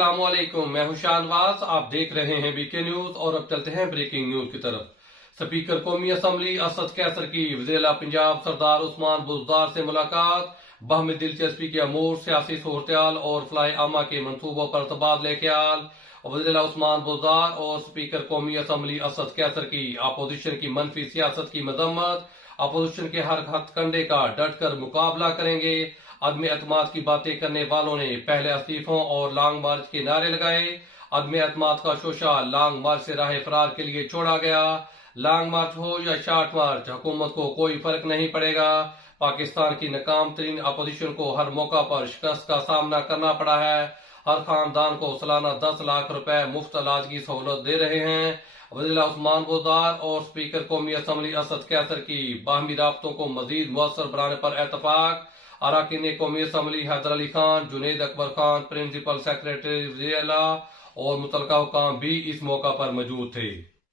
अस्सलाम वालेकुम, मैं हूं शाहनवाज। आप देख रहे हैं बीके न्यूज और अब चलते हैं ब्रेकिंग न्यूज की तरफ। स्पीकर कौमी असम्बली असद कैसर की वज़ीर-ए-आला पंजाब सरदार उस्मान बुज़दार से मुलाकात, बाहमी दिलचस्पी के अमूर, सियासी सूरत-ए-हाल और फलाह आमा के मंसूबों पर तबादले ख्याल। वज़ीर-ए-आला उस्मान बुज़दार और स्पीकर कौमी असम्बली असद कैसर की अपोजिशन की मनफी सियासत की मजम्मत, अपोजिशन के हर हथकंडे का डट कर मुकाबला करेंगे। अदम एतमाद की बातें करने वालों ने पहले इस्तीफों और लॉन्ग मार्च के नारे लगाए। अदम एतमाद का शोशा लॉन्ग मार्च से राह फरार के लिए छोड़ा गया। लॉन्ग मार्च हो या शॉर्ट मार्च, हुकूमत को कोई फर्क नहीं पड़ेगा। पाकिस्तान की नाकाम तरीन अपोजिशन को हर मौका पर शिकस्त का सामना करना पड़ा है। हर खानदान को सालाना 10 लाख रुपए मुफ्त इलाज की सहूलत दे रहे हैं। वज़ीर उस्मान बुज़दार और स्पीकर कौमी असम्बली असद कैसर की बाहमी राब्तों को मजीद मुअस्सर बनाने पर एतफाक। अरकान कौमी assembly Haider Ali Khan, Junaid Akbar Khan, principal secretary वज़ीर-ए-आला और मुतल्लिका हुकाम भी इस मौका पर मौजूद थे।